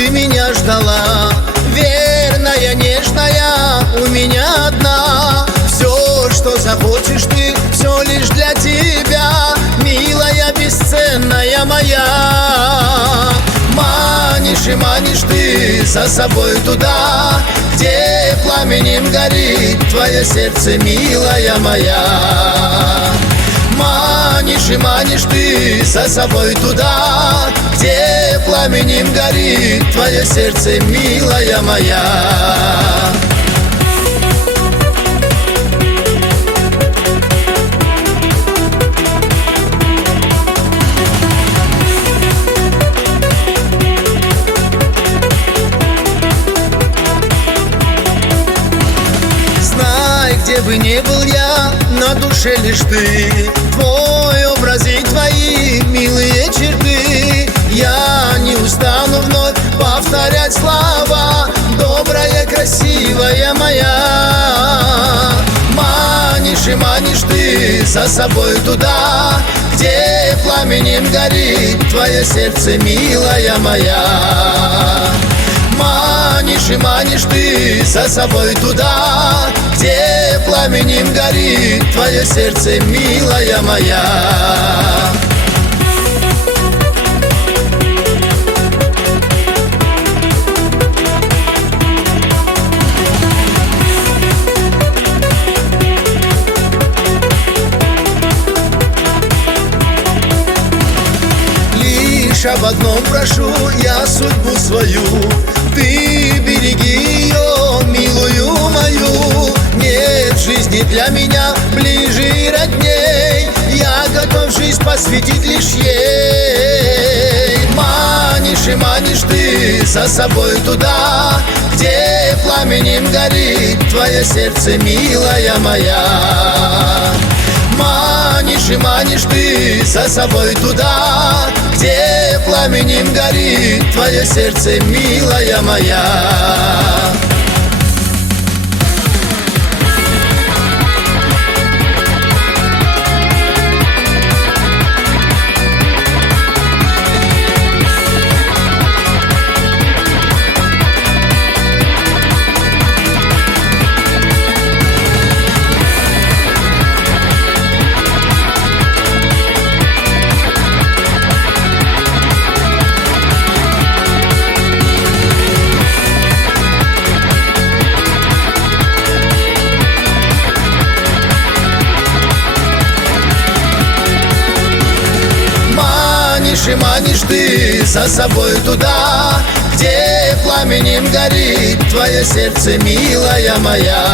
ты меня ждала. Верная, нежная, у меня одна. Все, что захочешь ты, все лишь для тебя, милая, бесценная моя. Манишь и манишь ты за собой туда, где пламенем горит твое сердце, милая моя. Манишь и манишь ты за собой туда, где пламенем горит твое сердце, милая моя. Где бы ни был я, на душе лишь ты, твой образ и твои милые черты. Я не устану вновь повторять слова: добрая, красивая моя. Манишь и манишь ты за собой туда, где пламенем горит твое сердце, милая моя. Манишь и манишь ты за собой туда, где пламенем горит твое сердце, милая моя. Лишь об одном прошу я судьбу свою: ты береги ее, милую мою. Нет в жизни для меня ближе и родней, я готов жизнь посвятить лишь ей. Манишь и манишь ты за собой туда, где пламенем горит твое сердце, милая моя. Манишь и манишь ты за собой туда, где пламенем горит твое сердце, милая моя. Манишь и манишь ты за собой туда, где пламенем горит твое сердце, милая моя.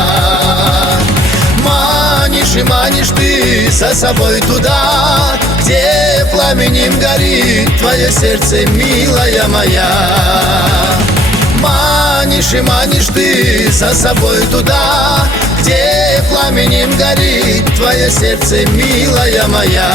Манишь и манишь ты за собой туда, где пламенем горит твое сердце, милая моя. Манишь и манишь ты за собой туда, где пламенем горит твое сердце, милая моя.